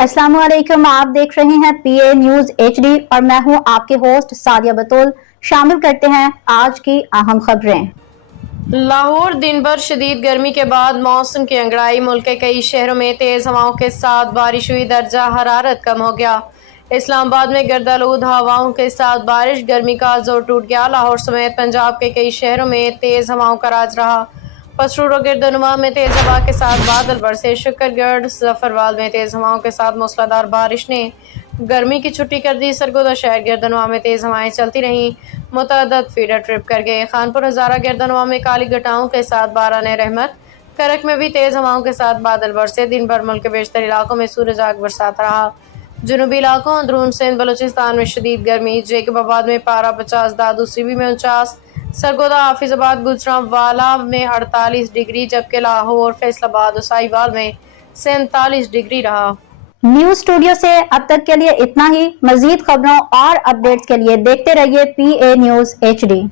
अस्सलाम वालेकुम, आप देख रहे हैं पीए न्यूज एचडी और मैं हूं आपके होस्ट सादिया बतूल। शामिल करते हैं आज की अहम खबरें। लाहौर दिन भर शदीद गर्मी के बाद मौसम की अंगड़ाई। मुल्क के कई शहरों में तेज हवाओं के साथ बारिश हुई, दर्जा हरारत कम हो गया। इस्लामाबाद में गर्दालूद हवाओं के साथ बारिश, गर्मी का जोर टूट गया। लाहौर समेत पंजाब के कई शहरों में तेज हवाओं का राज रहा। पसरूर और गिरदनुमा में तेज हवा के साथ बादल बरसे। शुक्रगढ़ जफरवाल में तेज हवाओं के साथ मूसलाधार बारिश ने गर्मी की छुट्टी कर दी। सरगोदा शहर गिरदनुमा में तेज हवाएं चलती रहीं, मुतअद्दिद फीडर ट्रिप कर गए। खानपुर हजारा गिरदनुमा में काली घटाओं के साथ बाराने रहमत। करक में भी तेज हवाओं के साथ बादल बरसे। दिन भर मुल्क के बेशतर इलाकों में सूरज आग बरसाता रहा। जनूबी इलाकों अंदरून सिंध बलूचिस्तान में शदीद गर्मी। जेकबाबाद में पारा 50, दादू सीबी में 49, सरगोदा हाफिजाबाद गुजरांवाला में 48 डिग्री, जबकि लाहौर फैसलाबाद और साहिवाल में 47 डिग्री रहा। न्यूज स्टूडियो से अब तक के लिए इतना ही। मजीद खबरों और अपडेट्स के लिए देखते रहिए पीए न्यूज एचडी।